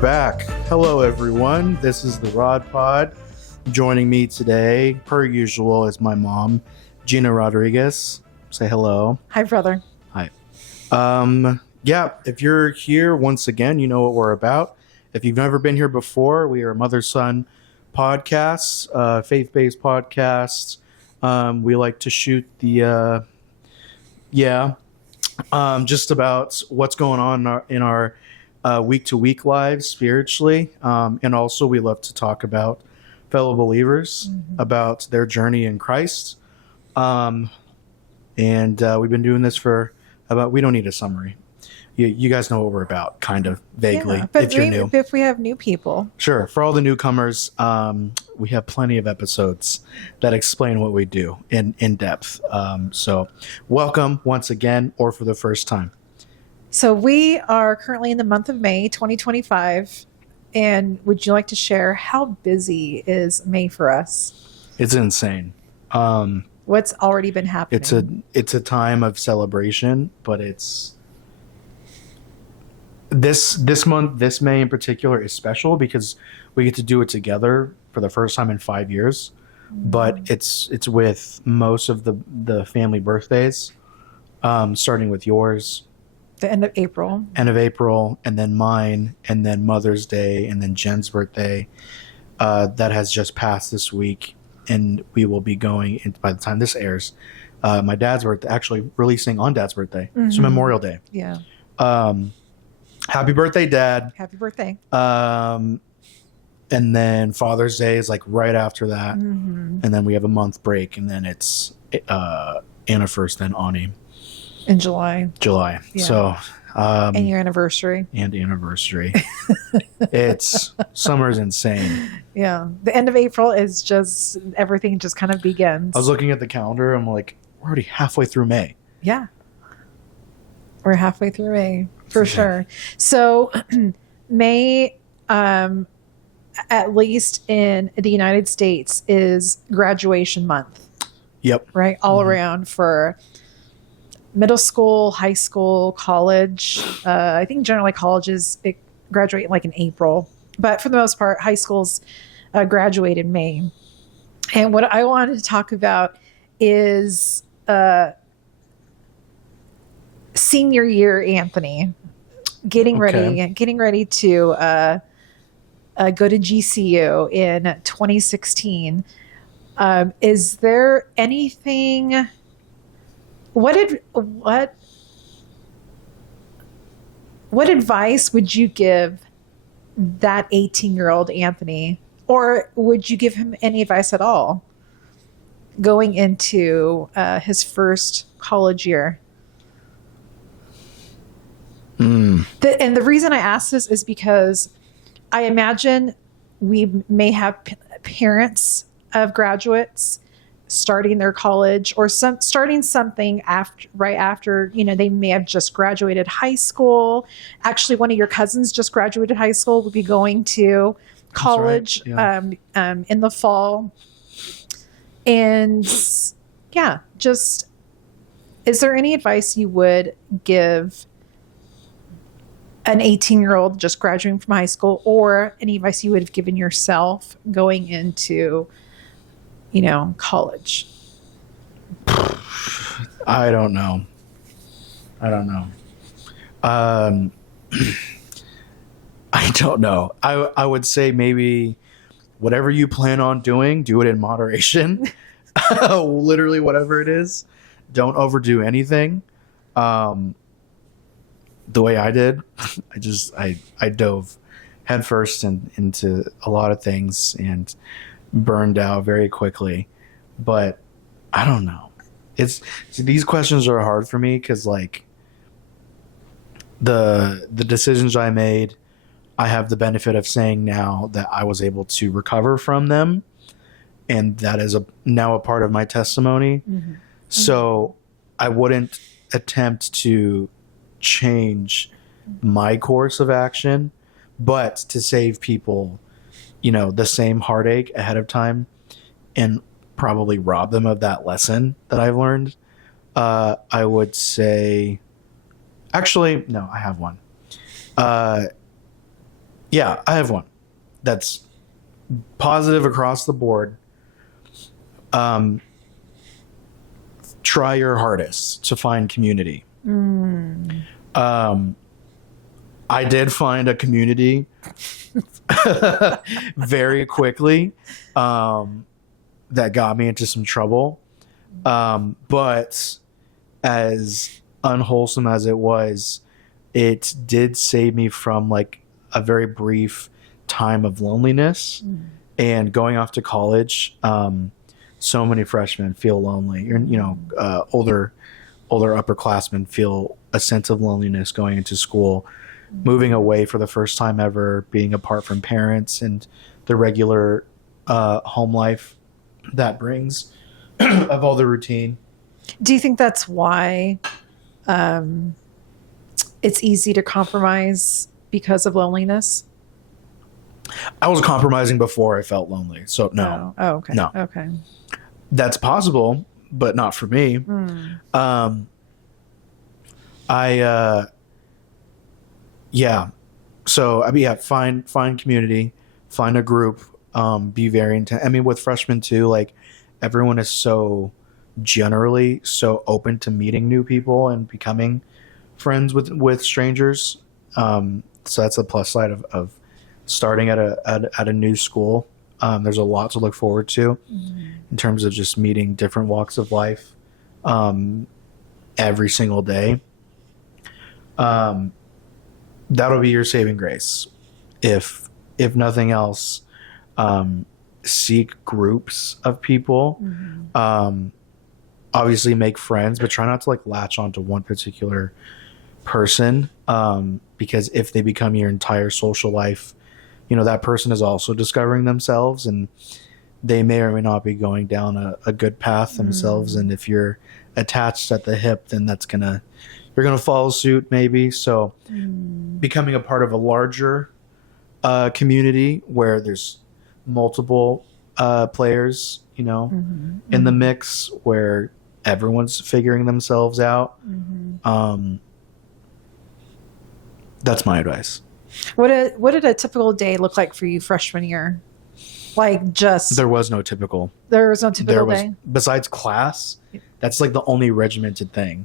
back. Hello, everyone. This is the Rod Pod. Joining me today, per usual, is my mom, Gina Rodriguez. Say hello. Hi, brother. Hi. If you're here once again, you know what we're about. If you've never been here before, we are a mother-son podcast, faith-based podcast. We like to shoot the, just about what's going on in our week-to-week lives spiritually. And also we love to talk about fellow believers, about their journey in Christ. And we've been doing this for we don't need a summary. You guys know what we're about, kind of vaguely, if you're new. If we have new people. Sure. For all the newcomers, we have plenty of episodes that explain what we do in depth. So welcome once again, or for the first time. So we are currently in the month of May, 2025. And would you like to share how busy is May for us? It's insane. What's already been happening? It's a time of celebration, but it's this month, this May in particular, is special because we get to do it together for the first time in 5 years. But it's with most of the family birthdays, starting with yours. The end of April. And then mine, and then Mother's Day, and then Jen's birthday. That has just passed this week, and we will be going, by the time this airs, my dad's birthday, actually releasing on Dad's birthday. So Memorial Day. Yeah. Happy birthday, Dad. Happy birthday. And then Father's Day is like right after that. And then we have a month break, and then it's Anna first, then Ani. In July. Yeah. So, and your anniversary. Summer's insane. Yeah. The end of April is just, everything just kind of begins. I was looking at the calendar. I'm like, we're already halfway through May. Yeah. We're halfway through May, for sure. So May, at least in the United States, is graduation month. Yep. Right? All around for middle school, high school, college. I think generally colleges graduate like in April, but for the most part, high schools graduate in May. And what I wanted to talk about is senior year, Anthony, getting ready to go to GCU in 2016. Is there anything? What advice would you give that 18-year-old Anthony, or would you give him any advice at all going into his first college year? And the reason I ask this is because I imagine we may have parents of graduates starting their college or starting something right after, they may have just graduated high school. Actually, one of your cousins just graduated high school, will be going to college in the fall. And just, is there any advice you would give an 18-year-old just graduating from high school, or any advice you would have given yourself going into college? I don't know. I don't know. I would say maybe whatever you plan on doing, do it in moderation. Literally whatever it is. Don't overdo anything. The way I did, I dove headfirst into a lot of things and burned out very quickly. But I don't know. These questions are hard for me because like the decisions I made, I have the benefit of saying now that I was able to recover from them, and that is now a part of my testimony. So I wouldn't attempt to change my course of action, but to save people the same heartache ahead of time and probably rob them of that lesson that I've learned. I would say, actually, no, I have one. Yeah, I have one that's positive across the board. Try your hardest to find community. I did find a community very quickly that got me into some trouble. But as unwholesome as it was, it did save me from like a very brief time of loneliness. And going off to college, so many freshmen feel lonely. Older upperclassmen feel a sense of loneliness going into school, moving away for the first time ever, being apart from parents and the regular home life that brings of all the routine. Do you think that's why it's easy to compromise because of loneliness? I was compromising before I felt lonely, so no. Oh, okay. No. Okay. That's possible, but not for me. Find community, find a group, be very intense. I mean, with freshmen too, like everyone is so generally so open to meeting new people and becoming friends with strangers. So that's a plus side of starting at a new school. There's a lot to look forward to in terms of just meeting different walks of life every single day. That'll be your saving grace. If nothing else, seek groups of people. Obviously make friends, but try not to like latch onto one particular person, because if they become your entire social life, that person is also discovering themselves, and they may or may not be going down a good path themselves. And if you're attached at the hip, then you're gonna follow suit maybe. So becoming a part of a larger community where there's multiple players, in the mix, where everyone's figuring themselves out. That's my advice. What did a typical day look like for you freshman year? Like there was no typical. There was no typical day? Besides class, that's like the only regimented thing.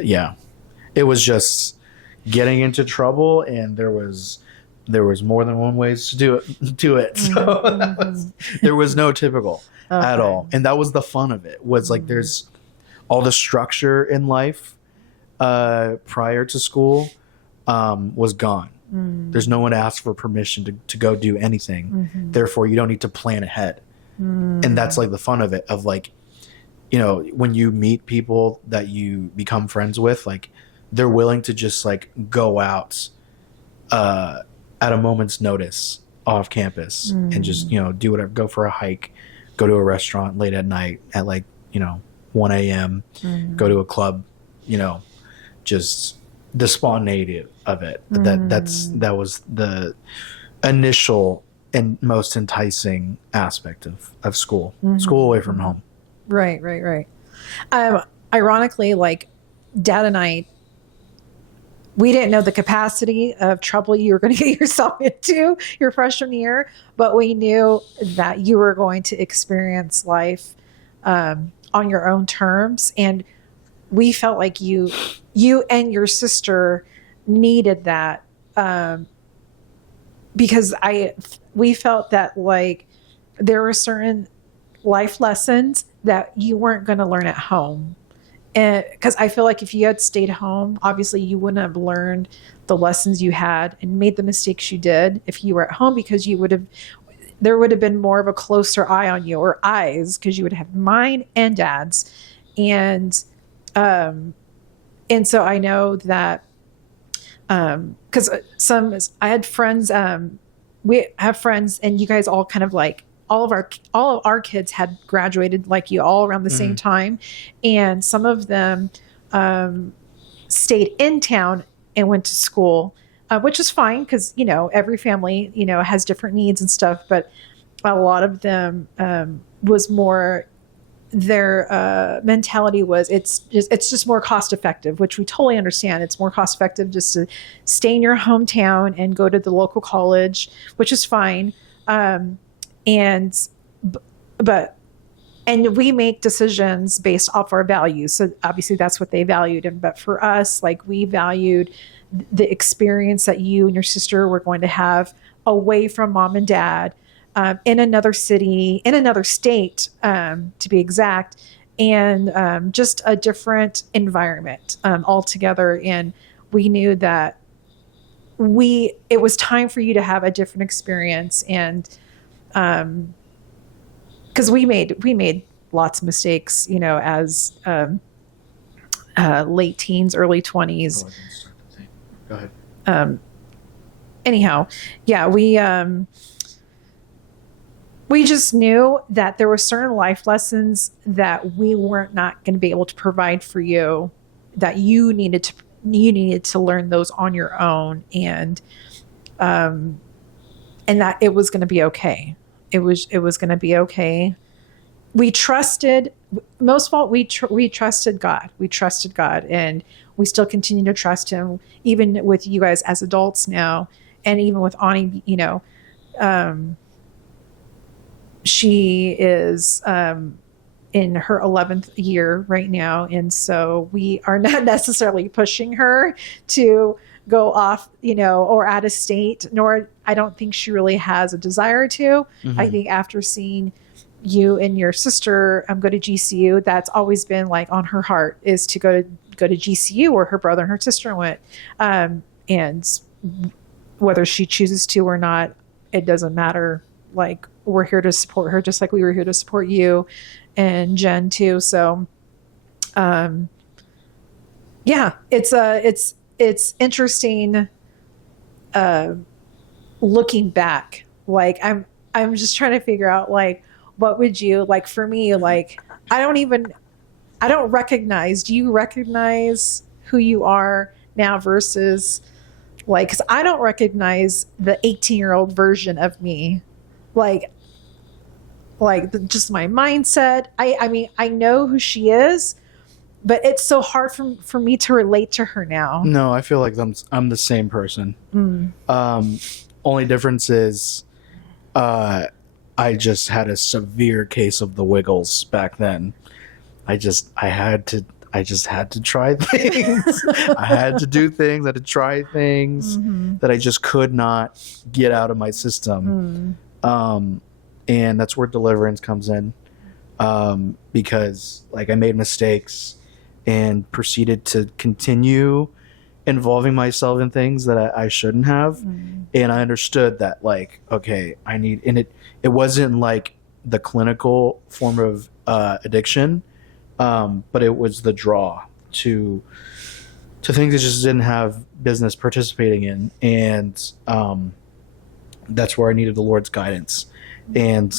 Yeah. It was just getting into trouble, and there was more than one ways to do it. So there was no typical at all. And that was the fun of it, was like there's all the structure in life prior to school was gone. There's no one to ask for permission to go do anything. Therefore, you don't need to plan ahead. And that's like the fun of it, of like, when you meet people that you become friends with, like they're willing to just like go out at a moment's notice off campus and just, do whatever, go for a hike, go to a restaurant late at night at like, 1 a.m., go to a club, just the spontaneity of it. That was the initial and most enticing aspect of school. School away from home. Right. Ironically, like Dad and I, we didn't know the capacity of trouble you were going to get yourself into your freshman year, but we knew that you were going to experience life on your own terms. And we felt like you and your sister needed that, because we felt that like there were certain life lessons that you weren't going to learn at home. And because I feel like if you had stayed home, obviously you wouldn't have learned the lessons you had and made the mistakes you did if you were at home, because there would have been more of a closer eye on you, or eyes, because you would have mine and Dad's. And so I know that, because I had friends, we have friends, and you guys all kind of like, all of our kids had graduated like you, all around the same time. And some of them stayed in town and went to school, which is fine, because, every family, has different needs and stuff. But a lot of them was more their mentality was it's just more cost effective, which we totally understand. It's more cost effective just to stay in your hometown and go to the local college, which is fine. And we make decisions based off our values. So obviously that's what they valued. But for us, like, we valued the experience that you and your sister were going to have away from mom and dad, in another city, in another state, to be exact, and just a different environment altogether. And we knew that it was time for you to have a different experience. And because we made lots of mistakes, as late teens, early 20s. Go ahead. Anyhow, yeah, we just knew that there were certain life lessons that we weren't not going to be able to provide for you, that you needed to learn those on your own, and that it was going to be okay. It was going to be okay. We trusted, most of all, we trusted God. We trusted God, and we still continue to trust him, even with you guys as adults now. And even with Ani, she is in her 11th year right now. And so we are not necessarily pushing her to go off, or out of state, nor I don't think she really has a desire to. Mm-hmm. I think after seeing you and your sister go to GCU, that's always been like on her heart, is to go to GCU where her brother and her sister went. And whether she chooses to or not, it doesn't matter. Like, we're here to support her, just like we were here to support you and Jen too. So, yeah, it's interesting, looking back. Like, I'm just trying to figure out, like, what would you, like, for me, like, I don't recognize, do you recognize who you are now versus, like, because I don't recognize the 18-year-old version of me. Like just my mindset. I mean, I know who she is, but it's so hard for me to relate to her now. No, I feel like I'm the same person. Only difference is, I just had a severe case of the wiggles back then. I just had to try things. I had to do things. I had to try things that I just could not get out of my system. And that's where deliverance comes in. Because, like, I made mistakes and proceeded to continue involving myself in things that I shouldn't have. And I understood that, like, okay, and it wasn't like the clinical form of addiction, but it was the draw to things I just didn't have business participating in. And that's where I needed the Lord's guidance. And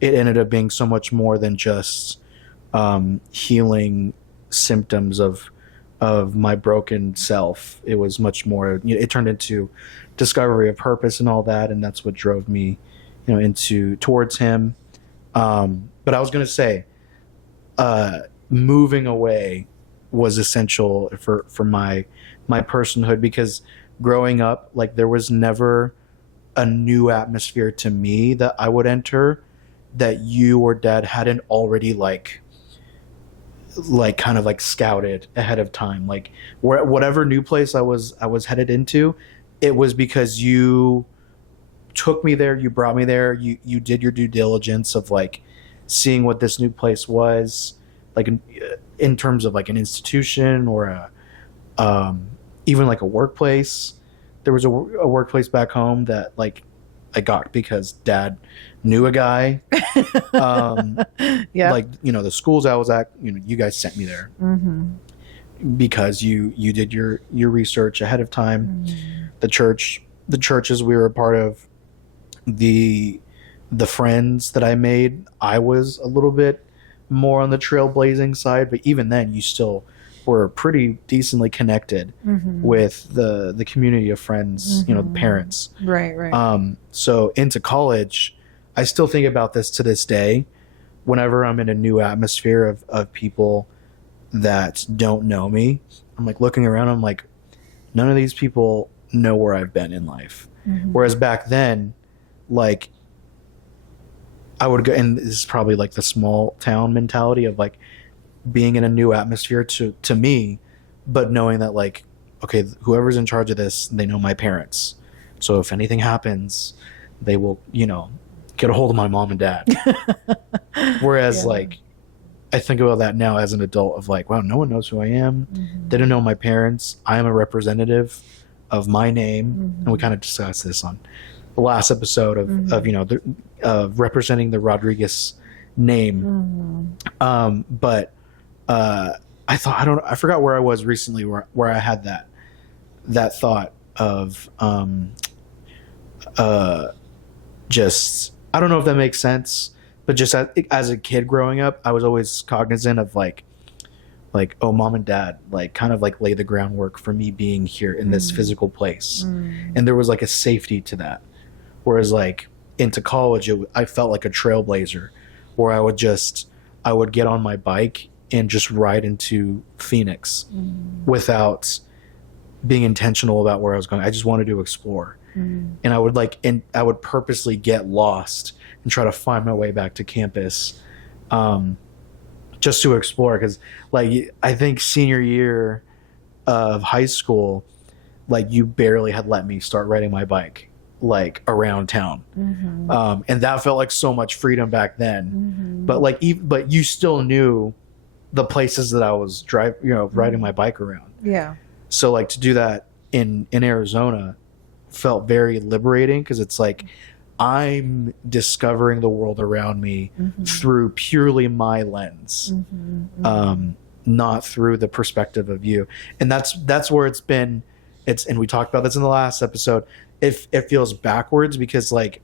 it ended up being so much more than just healing symptoms of my broken self. It was much more, it turned into discovery of purpose and all that. And that's what drove me, towards him. But I was going to say, moving away was essential for my personhood, because growing up, like, there was never a new atmosphere to me that I would enter that you or Dad hadn't already like kind of like scouted ahead of time. Like, whatever new place I was headed into, it was because you took me there, you brought me there, you did your due diligence of, like, seeing what this new place was, like, in terms of, like, an institution or even like a workplace. There was a workplace back home that, like, I got because Dad knew a guy. Yeah. Like, the schools I was at, you guys sent me there because you did your research ahead of time. The churches we were a part of, the friends that I made, I was a little bit more on the trailblazing side, but even then, you still were pretty decently connected with the community of friends, the parents. Right. So into college, I still think about this to this day. whenever I'm in a new atmosphere of people that don't know me, I'm like looking around, I'm like, none of these people know where I've been in life. Whereas back then, like, I would go, and this is probably like the small town mentality of like being in a new atmosphere to me, but knowing that like, okay, whoever's in charge of this, they know my parents. So if anything happens, they will, get a hold of my mom and dad. Whereas like, I think about that now as an adult of like, wow, no one knows who I am. They don't know my parents. I am a representative of my name. And we kind of discussed this on the last episode of representing the Rodriguez name. But I forgot where I was recently where I had that thought of just, I don't know if that makes sense, but just as a kid growing up, I was always cognizant of like, oh, mom and dad, like kind of like lay the groundwork for me being here in this physical place. And there was like a safety to that. Whereas like into college, I felt like a trailblazer where I would get on my bike and just ride into Phoenix without being intentional about where I was going. I just wanted to explore. And I would purposely get lost and try to find my way back to campus, just to explore. Because like, I think senior year of high school, like you barely had let me start riding my bike like around town. And that felt like so much freedom back then. But like, but you still knew the places that I was riding my bike around. Yeah. So like to do that in Arizona felt very liberating, because it's like I'm discovering the world around me through purely my lens, not through the perspective of you. And that's where it's been. And we talked about this in the last episode. It feels backwards, because like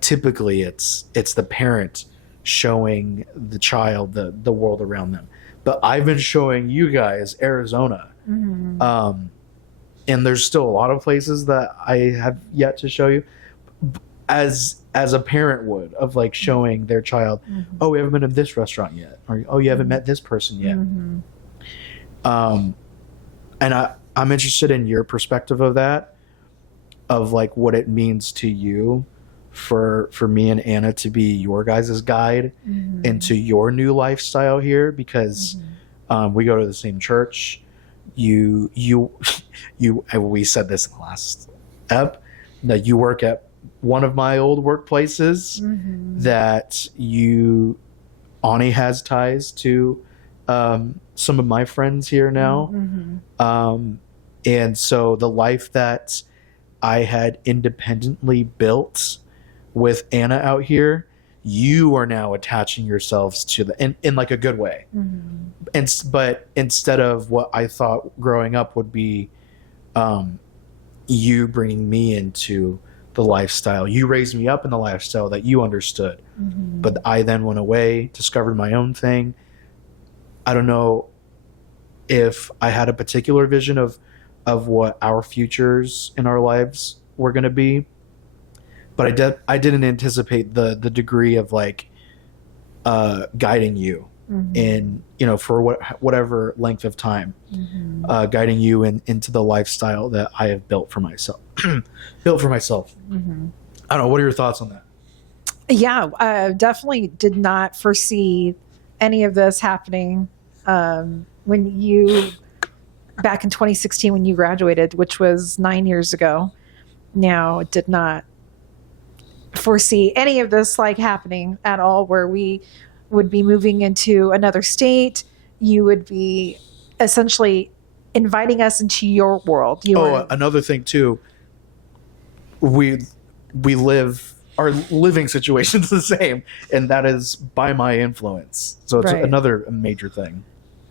typically it's the parent showing the child the world around them, but I've been showing you guys Arizona. And there's still a lot of places that I have yet to show you, as a parent would, of like showing their child, oh, we haven't been to this restaurant yet, or oh, you haven't met this person yet. And I'm interested in your perspective of that, of like what it means to you for me and Anna to be your guys' guide into your new lifestyle here, because we go to the same church. We said this in the last ep, that you work at one of my old workplaces, that Ani has ties to some of my friends here now. And so the life that I had independently built with Anna out here, you are now attaching yourselves to in like a good way. But instead of what I thought growing up would be you bringing me into the lifestyle, you raised me up in the lifestyle that you understood. But I then went away, discovered my own thing. I don't know if I had a particular vision of what our futures in our lives were going to be, but I didn't anticipate the degree of like guiding you in, for whatever length of time, guiding you into the lifestyle that I have built for myself. I don't know. What are your thoughts on that? Yeah, definitely did not foresee any of this happening when you, back in 2016 when you graduated, which was 9 years ago now. Did not foresee any of this like happening at all, where we would be moving into another state. You would be essentially inviting us into your world. Another thing too, our living situation's the same, and that is by my influence. So it's another major thing.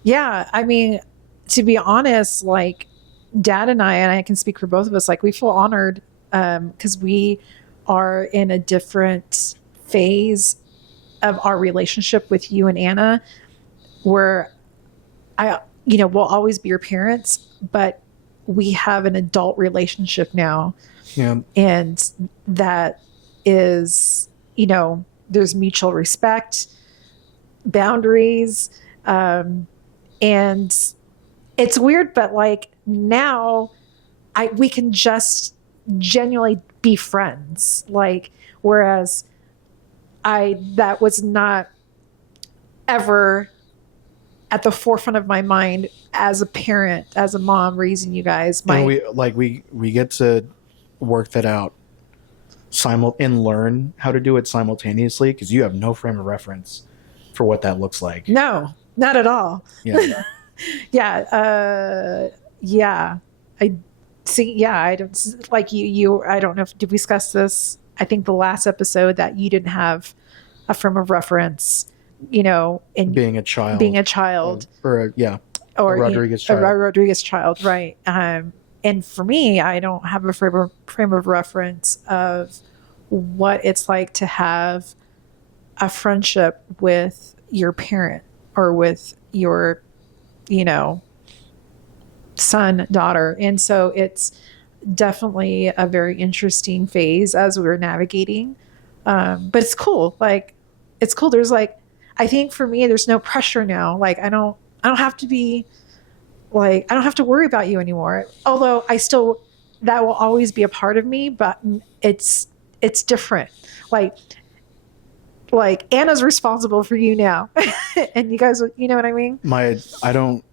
Yeah. I mean, to be honest, like Dad and I can speak for both of us, like we feel honored because we are in a different phase of our relationship with you and Anna, where we'll always be your parents, but we have an adult relationship now. Yeah. And that is, there's mutual respect, boundaries, and it's weird, but like now we can just genuinely be friends. Like, whereas that was not ever at the forefront of my mind as a parent, as a mom raising you guys. And we get to work that out and learn how to do it simultaneously, because you have no frame of reference for what that looks like. No, not at all. Yeah. Yeah. I see. Yeah. I don't like I don't know if, did we discuss this? I think the last episode, that you didn't have a frame of reference, in being a child, or a Rodriguez child. A Rodriguez child. Right. And for me, I don't have a frame of reference of what it's like to have a friendship with your parent or with your, son, daughter. And so it's definitely a very interesting phase as we're navigating. But it's cool. Like, it's cool. There's like, I think for me, there's no pressure now. Like, I don't have to be like, I don't have to worry about you anymore. Although that will always be a part of me, but it's different. Like Anna's responsible for you now. And you guys, you know what I mean? I don't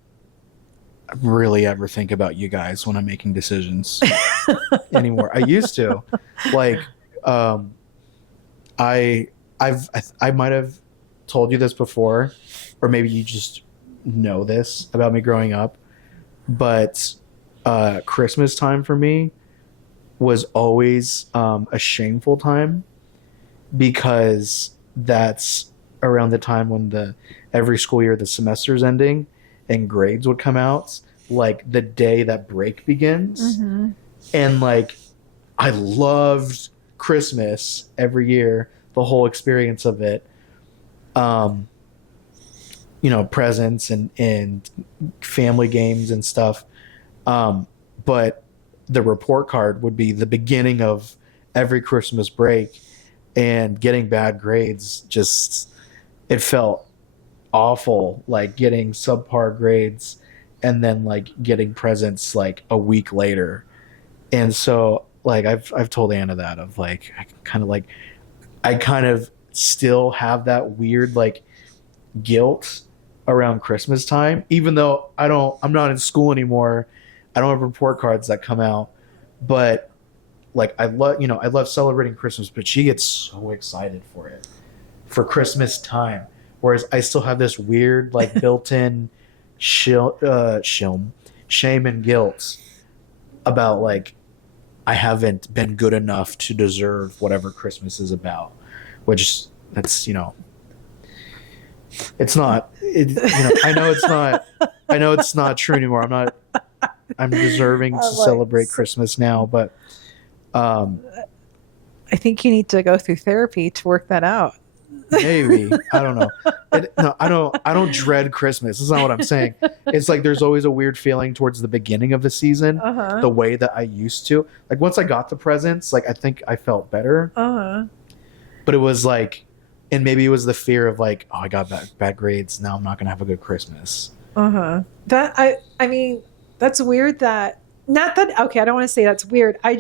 really ever think about you guys when I'm making decisions anymore. I used to. Like, I might have told you this before, or maybe you just know this about me growing up, but Christmas time for me was always a shameful time, because that's around the time when every school year the semester's ending and grades would come out, like the day that break begins. Mm-hmm. And like, I loved Christmas every year, the whole experience of it. Presents and family games and stuff. But the report card would be the beginning of every Christmas break, and getting bad grades, it felt awful, like getting subpar grades and then like getting presents like a week later. And so like I've told Anna that, of like, I kind of still have that weird like guilt around Christmas time, even though I'm not in school anymore. I don't have report cards that come out, but like I love celebrating Christmas, but she gets so excited for Christmas time. Whereas I still have this weird like built-in shame and guilt about like, I haven't been good enough to deserve whatever Christmas is about, which that's, it's not, I know it's not true anymore. I'm deserving to celebrate Christmas now, but I think you need to go through therapy to work that out. Maybe. I don't know. I don't dread Christmas. That's not what I'm saying. It's like there's always a weird feeling towards the beginning of the season, the way that I used to. Like once I got the presents, like I think I felt better. But it was like, and maybe it was the fear of like, oh, I got bad grades. Now I'm not going to have a good Christmas. That, I mean, that's weird that, not that, okay, I don't want to say that's weird. I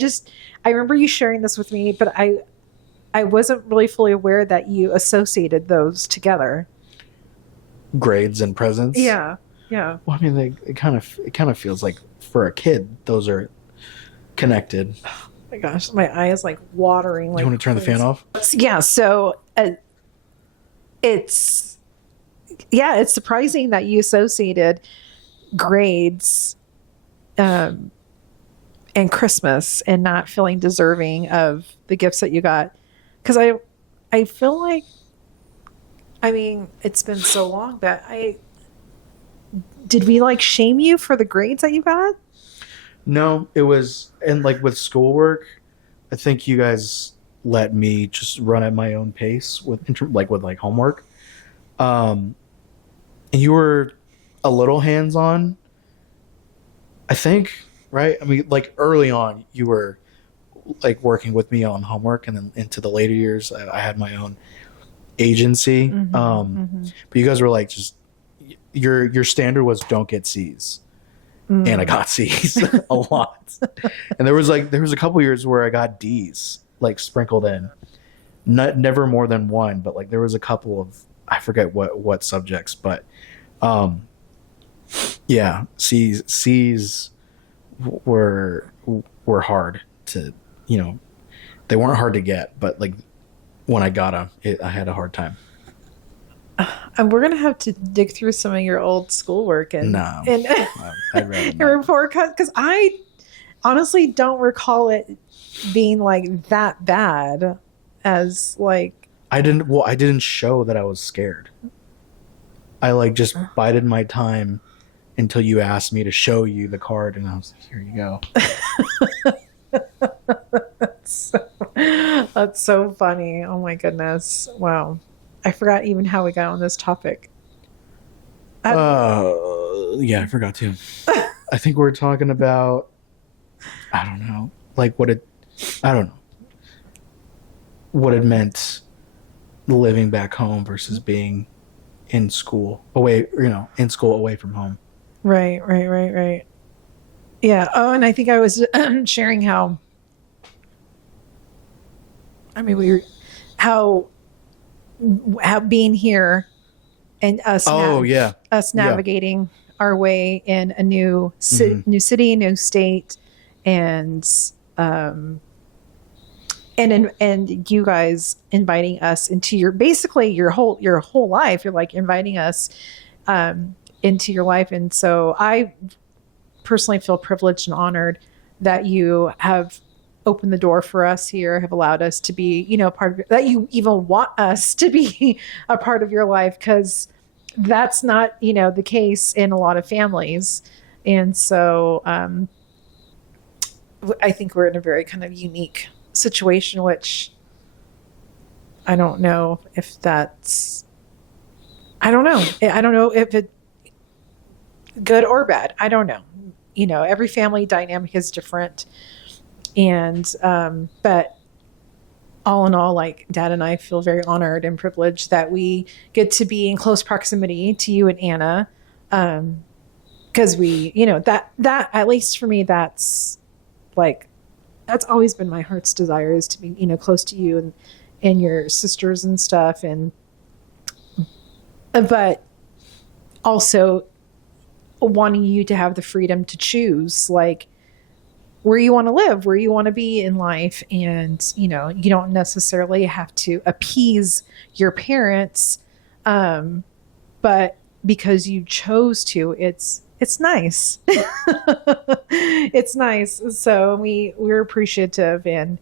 remember you sharing this with me, but I wasn't really fully aware that you associated those together. Grades and presents? Yeah. Yeah. Well, I mean, it kind of feels like for a kid, those are connected. Oh my gosh, my eye is like watering. You want to turn the fan off? Yeah. So it's surprising that you associated grades and Christmas and not feeling deserving of the gifts that you got. Because I feel like, I mean, it's been so long that did we like shame you for the grades that you got? No, it was, and like with schoolwork, I think you guys let me just run at my own pace with homework. And you were a little hands-on, I think, right? I mean, like early on, you were like working with me on homework, and then into the later years, I had my own. agency. But you guys were like, just your standard was don't get C's. And I got C's a lot. And there was a couple years where I got D's like sprinkled in. Never more than one, but like there was a couple of, I forget what subjects, but yeah, C's were hard to, they weren't hard to get, but like when I got them, I had a hard time. And we're gonna have to dig through some of your old schoolwork and I'd rather your report card, because I honestly don't recall it being like that bad. As like, I didn't show that I was scared. I like just bided my time until you asked me to show you the card, and I was like, here you go. That's so funny. Oh my goodness. Wow. I forgot even how we got on this topic. Yeah, I forgot too. I think we're talking about, I don't know, like I don't know what it meant living back home versus being in school away from home. Right. Yeah. Oh, and I think I was sharing how being here and us navigating our way in a new city, new state, and you guys inviting us into your whole life. You're like inviting us into your life. And so I personally feel privileged and honored that you have opened the door for us here, have allowed us to be, part of that. You even want us to be a part of your life, because that's not, the case in a lot of families. And so I think we're in a very kind of unique situation, which I don't know if that's, I don't know if it good or bad. I don't know. Every family dynamic is different. And, but all in all, like Dad and I feel very honored and privileged that we get to be in close proximity to you and Anna. Cause we, that at least for me, that's always been my heart's desire, is to be, close to you and your sisters and stuff. But also wanting you to have the freedom to choose, like, where you want to live, where you want to be in life. And, you don't necessarily have to appease your parents. But because you chose to, it's nice. It's nice. So we're appreciative. And,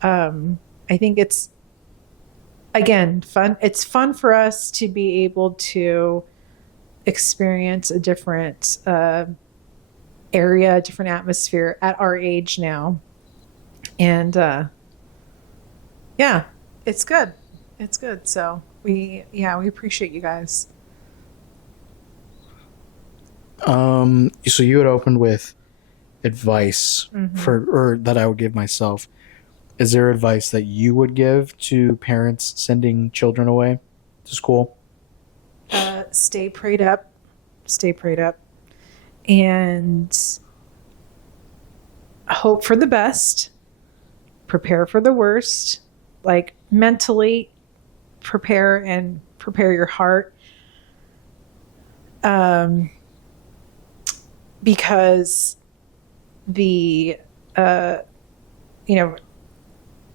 I think it's, again, fun. It's fun for us to be able to experience a different, area, different atmosphere at our age now. And yeah, it's good. So we appreciate you guys. So you had opened with advice or that I would give myself. Is there advice that you would give to parents sending children away to school? Stay prayed up, and hope for the best, prepare for the worst, like mentally prepare your heart. Because the,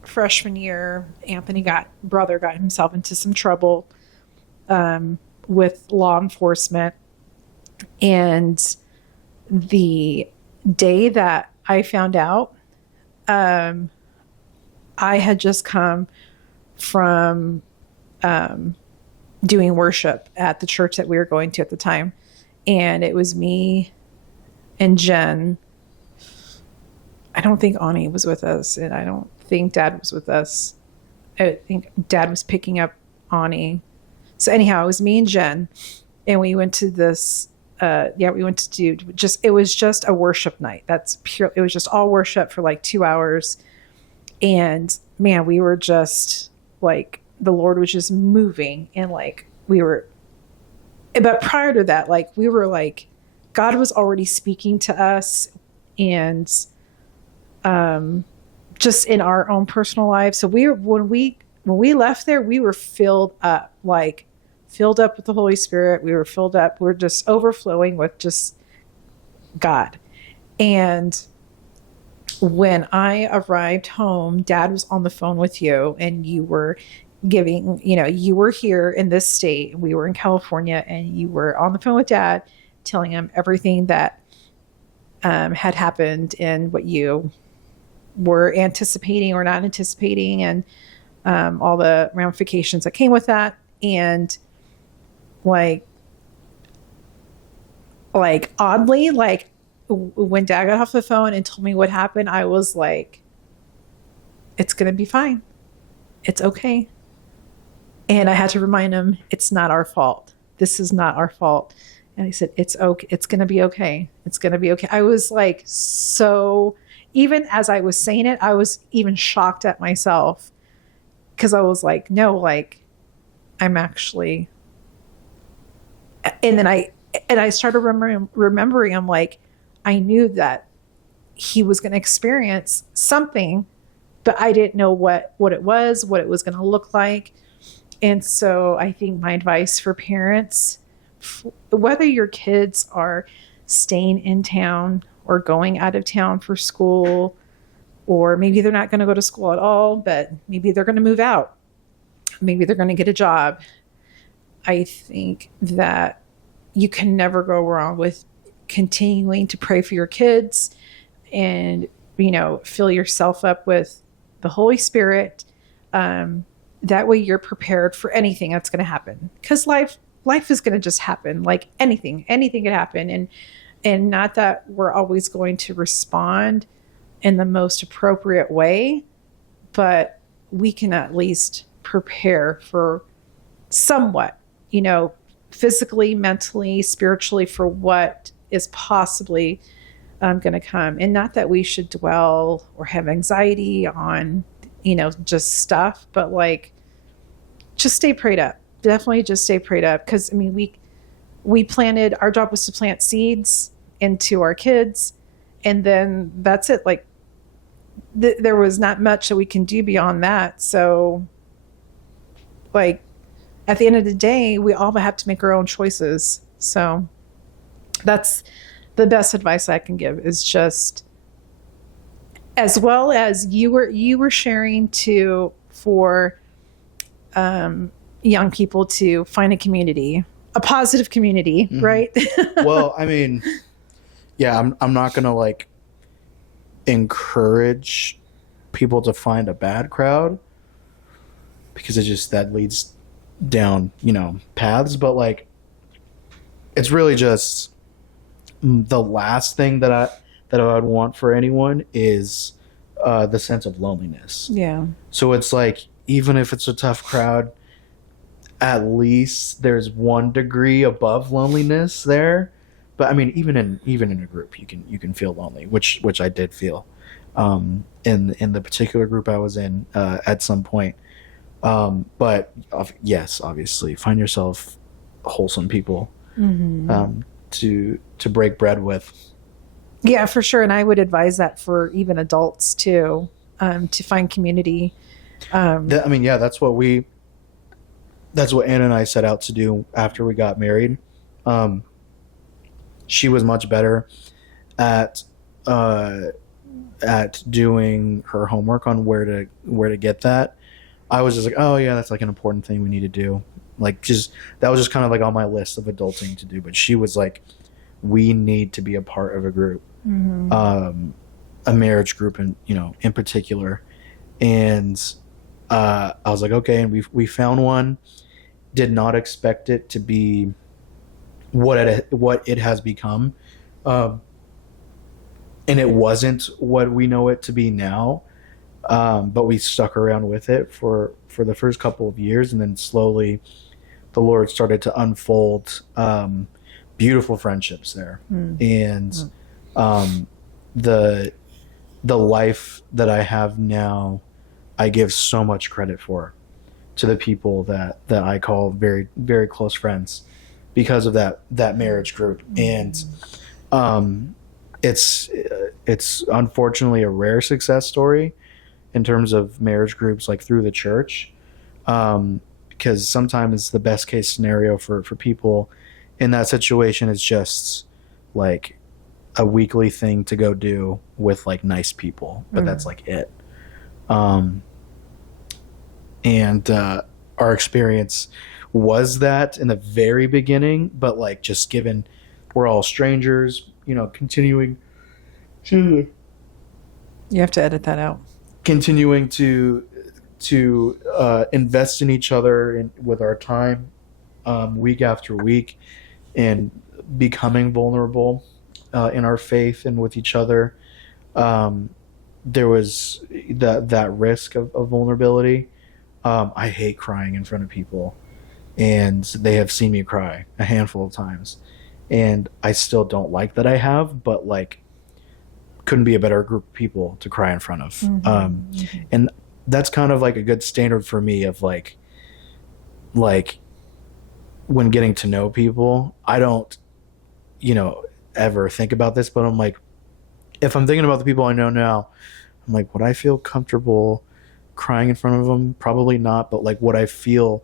freshman year, brother got himself into some trouble, with law enforcement. And the day that I found out, I had just come from doing worship at the church that we were going to at the time. And it was me and Jen. I don't think Ani was with us, and I don't think Dad was with us. I think Dad was picking up Ani. So anyhow, it was me and Jen, and we went to this we went to do it was just a worship night. It was just all worship for like 2 hours. And man, we were just like the Lord was just moving, and like but prior to that, like we were like, God was already speaking to us, and just in our own personal lives. So when we left there, we were filled up with the Holy Spirit. We were filled up. We're just overflowing with just God. And when I arrived home, Dad was on the phone with you, and you were you were here in this state. We were in California, and you were on the phone with Dad, telling him everything that had happened and what you were anticipating or not anticipating, and all the ramifications that came with that. And like oddly, like when Dad got off the phone and told me what happened, I was like, it's going to be fine. It's okay. And I had to remind him, it's not our fault. This is not our fault. And I said, it's okay. It's going to be okay. It's going to be okay. I was like, so even as I was saying it, I was even shocked at myself, because I was like, no, like I'm actually, and then I started remembering, I'm like, I knew that he was going to experience something, but I didn't know what it was going to look like. And so I think my advice for parents, whether your kids are staying in town or going out of town for school, or maybe they're not going to go to school at all, but maybe they're going to move out, maybe they're going to get a job, I think that you can never go wrong with continuing to pray for your kids and, fill yourself up with the Holy Spirit. That way you're prepared for anything that's going to happen, because life is going to just happen. Like anything can happen. And not that we're always going to respond in the most appropriate way, but we can at least prepare for somewhat, physically, mentally, spiritually, for what is possibly going to come. And not that we should dwell or have anxiety on, just stuff, but like, just stay prayed up. Definitely just stay prayed up. Because I mean, we planted, our job was to plant seeds into our kids, and then that's it. Like there was not much that we can do beyond that. So like at the end of the day, we all have to make our own choices. So that's the best advice I can give, is just, as well as you were sharing for young people to find a community, a positive community, mm-hmm. right? Well, I mean, yeah, I'm not gonna like encourage people to find a bad crowd, because that leads down, paths. But like, it's really just the last thing that I would want for anyone is the sense of loneliness. Yeah. So it's like, even if it's a tough crowd, at least there's one degree above loneliness there. But I mean, even in a group, you can feel lonely, which I did feel in the particular group I was in at some point. But yes, obviously, find yourself wholesome people mm-hmm. To break bread with. Yeah, for sure. And I would advise that for even adults too, to find community. That's what Anna and I set out to do after we got married. She was much better at doing her homework on where to get that. I was just like, oh yeah, that's like an important thing we need to do. Like, that was just kind of like on my list of adulting to do. But she was like, we need to be a part of a group, mm-hmm. A marriage group, in particular. And I was like, okay, and we found one. Did not expect it to be what it has become, and it wasn't what we know it to be now. But we stuck around with it for the first couple of years, and then slowly, the Lord started to unfold beautiful friendships there, and the life that I have now, I give so much credit for. to the people that I call very, very close friends because of that marriage group. And it's unfortunately a rare success story in terms of marriage groups, like through the church, because sometimes the best case scenario for people in that situation is just like a weekly thing to go do with like nice people, but that's like it. And our experience was that in the very beginning, but like just given we're all strangers, continuing to You have to edit that out. continuing to invest in each other and with our time, week after week, and becoming vulnerable in our faith and with each other. There was that risk of vulnerability. I hate crying in front of people, and they have seen me cry a handful of times, and I still don't like that I have, but like couldn't be a better group of people to cry in front of. And that's kind of like a good standard for me of like when getting to know people, I don't, ever think about this, but I'm like, if I'm thinking about the people I know now, I'm like, would I feel comfortable crying in front of them? Probably not, but like, would I feel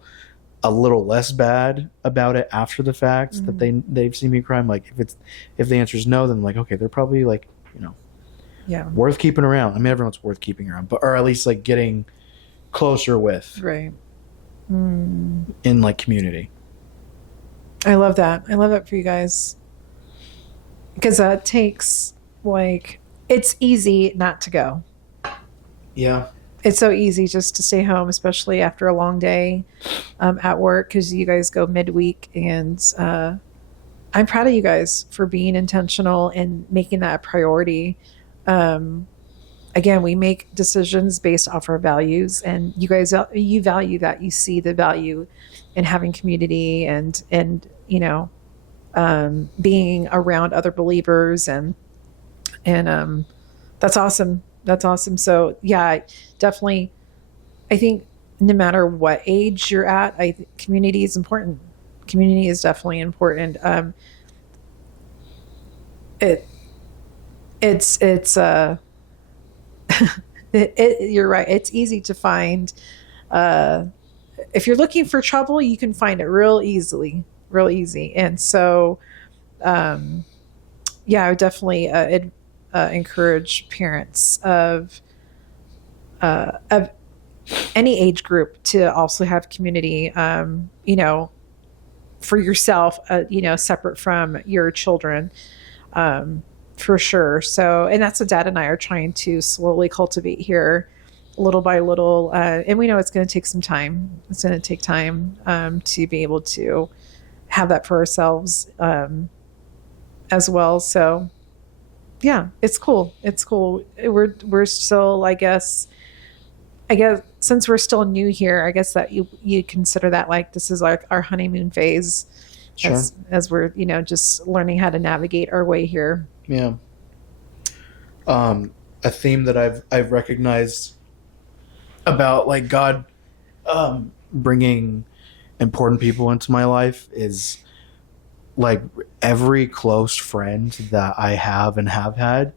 a little less bad about it after the fact that they've seen me cry? I'm like, if the answer is no, then I'm like, okay, they're probably like, worth keeping around. I mean, everyone's worth keeping around, or at least like getting closer with, Right. in like community. I love that. I love that for you guys. Because that takes, like, it's easy not to go. Yeah. It's so easy just to stay home, especially after a long day at work, because you guys go midweek. And I'm proud of you guys for being intentional and making that a priority. Again, we make decisions based off our values, and you guys, you value that. You see the value in having community and being around other believers, and that's awesome. That's awesome. So yeah, definitely. I think no matter what age you're at, community is important. Community is definitely important. You're right. It's easy to find. If you're looking for trouble, you can find it real easy. And so, I would definitely encourage parents of any age group to also have community, for yourself, separate from your children, for sure. So, and that's what Dad and I are trying to slowly cultivate here, little by little. And we know it's going to take some time. It's going to take time to be able to have that for ourselves as well. So yeah, it's cool. It's cool. We're still, I guess since we're still new here, I guess that you consider that like this is like our honeymoon phase. Sure. As we're, just learning how to navigate our way here. Yeah. A theme that I've recognized about like God bringing important people into my life is like every close friend that I have and have had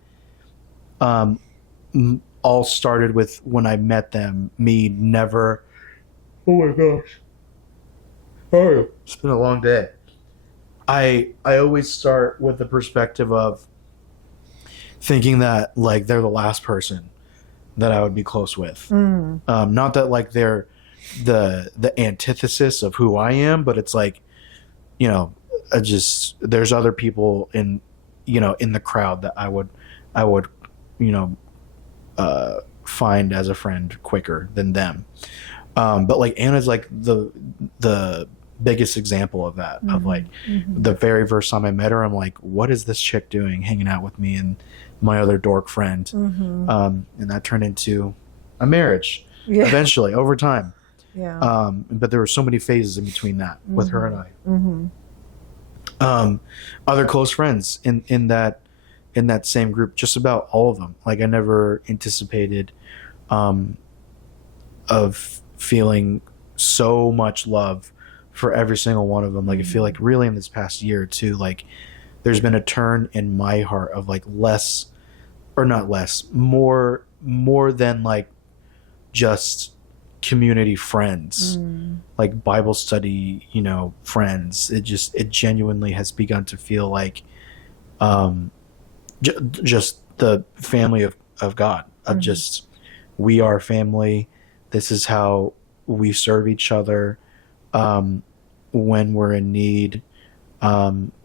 all started with when I met them, me never... Oh my gosh. Oh, it's been a long day. I always start with the perspective of thinking that like they're the last person that I would be close with. Not that like they're the antithesis of who I am, but it's like, there's other people in the crowd that I would find as a friend quicker than them. But like Anna's like the biggest example of that. Of like the very first time I met her, I'm like, what is this chick doing hanging out with me and my other dork friend? And that turned into a marriage eventually over time. But there were so many phases in between that with her and I. Other close friends in that same group, just about all of them. Like I never anticipated of feeling so much love for every single one of them. Like I feel like really in this past year too, like there's been a turn in my heart of like more than like just community friends, like Bible study, friends. It genuinely has begun to feel like just the family of God, of just, we are family. This is how we serve each other. When we're in need,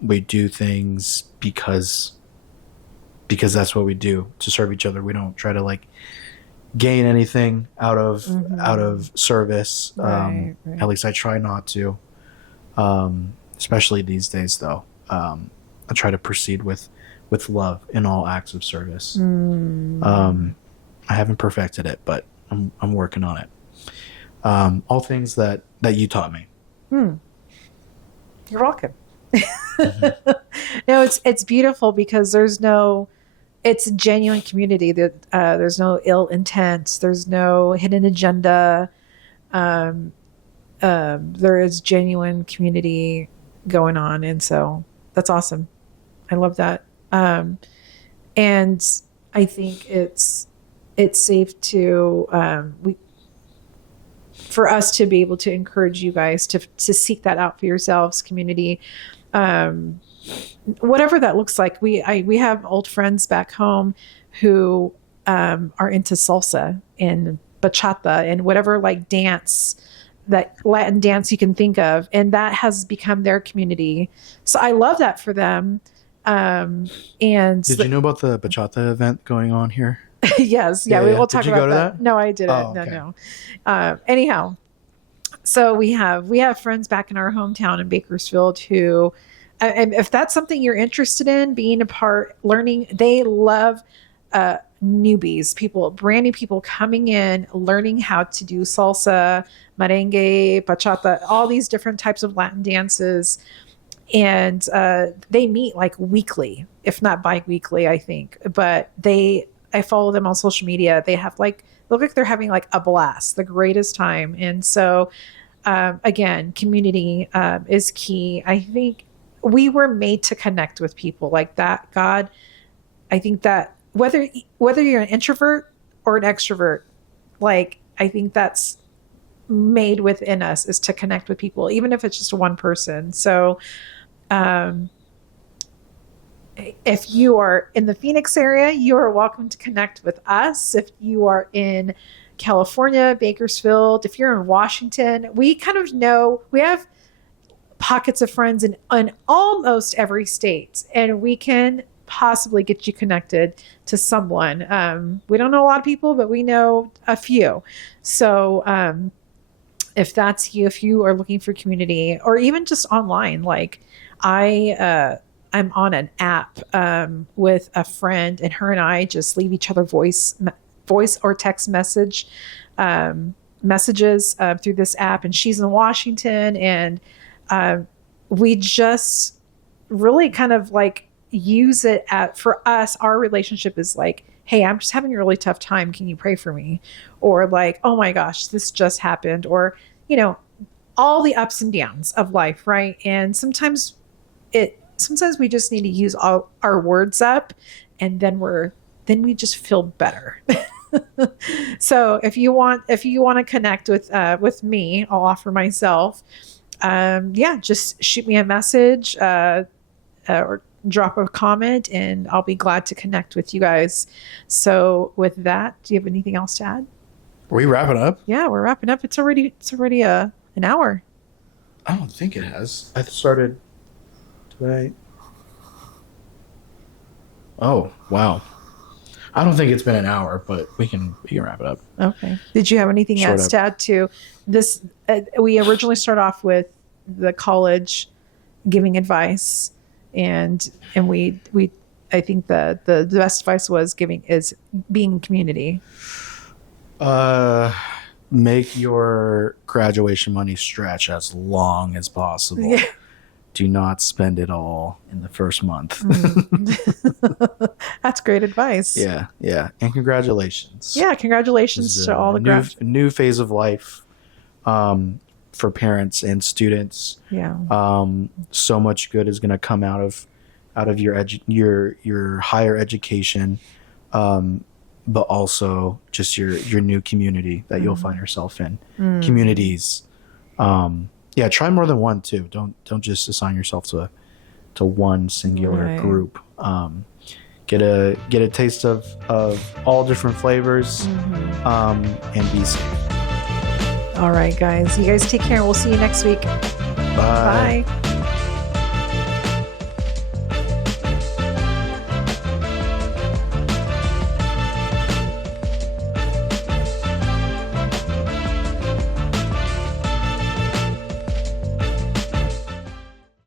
we do things because that's what we do, to serve each other. We don't try to like gain anything out of service. Right. At least I try not to. Especially these days, though. I try to proceed with love in all acts of service. I haven't perfected it, but I'm working on it. All things that you taught me. You're welcome. No, it's beautiful because it's a genuine community that there's no ill intent. There's no hidden agenda. There is genuine community going on. And so that's awesome. I love that. And I think it's safe to, for us to be able to encourage you guys to seek that out for yourselves, community, whatever that looks like. We have old friends back home who are into salsa and bachata and whatever like dance, that Latin dance you can think of, and that has become their community. So I love that for them. And did you know about the bachata event going on here? Yes. Yeah. We will talk Did you about go to that. No, I didn't. Oh, okay. No. Anyhow, so we have friends back in our hometown in Bakersfield who, and if that's something you're interested in, being a part, learning, they love newbies, brand new people coming in, learning how to do salsa, merengue, bachata, all these different types of Latin dances. And they meet like weekly, if not bi-weekly, I think. But I follow them on social media. They have look like they're having like a blast, the greatest time. And so, again, community is key. I think we were made to connect with people like that. God, I think that whether you're an introvert or an extrovert, like I think that's made within us is to connect with people, even if it's just one person. So, if you are in the Phoenix area, you are welcome to connect with us. If you are in California, Bakersfield, if you're in Washington, we kind of know we have pockets of friends in almost every state, and we can possibly get you connected to someone. We don't know a lot of people, but we know a few. So if that's you, if you are looking for community or even just online, like I'm on an app with a friend, and her and I just leave each other voice or text messages through this app. And she's in Washington, and we just really kind of like use it for us. Our relationship is like, hey, I'm just having a really tough time. Can you pray for me? Or like, oh my gosh, this just happened. Or, all the ups and downs of life, right? And sometimes we just need to use all our words up, and then we just feel better. So if you want to connect with me, I'll offer myself. Just shoot me a message or drop a comment, and I'll be glad to connect with you guys. So with that, do you have anything else to add? Are we wrapping up? Yeah, we're wrapping up. It's already an hour. I don't think it has. I started today. Oh, wow. I don't think it's been an hour, but we can wrap it up. Okay. Did you have anything else to add to this? We originally started off with the college giving advice, and we I think the best advice was being community. Make your graduation money stretch as long as possible. Yeah. Do not spend it all in the first month. That's great advice. Yeah. And congratulations. Yeah, congratulations to all the new phase of life. for parents and students. Yeah. So much good is going to come out of your higher education, but also just your new community that you'll find yourself in. Communities. Yeah, try more than one too. Don't just assign yourself to one singular group. Get a taste of all different flavors, and be safe. All right, guys. You guys take care. We'll see you next week. Bye. Bye.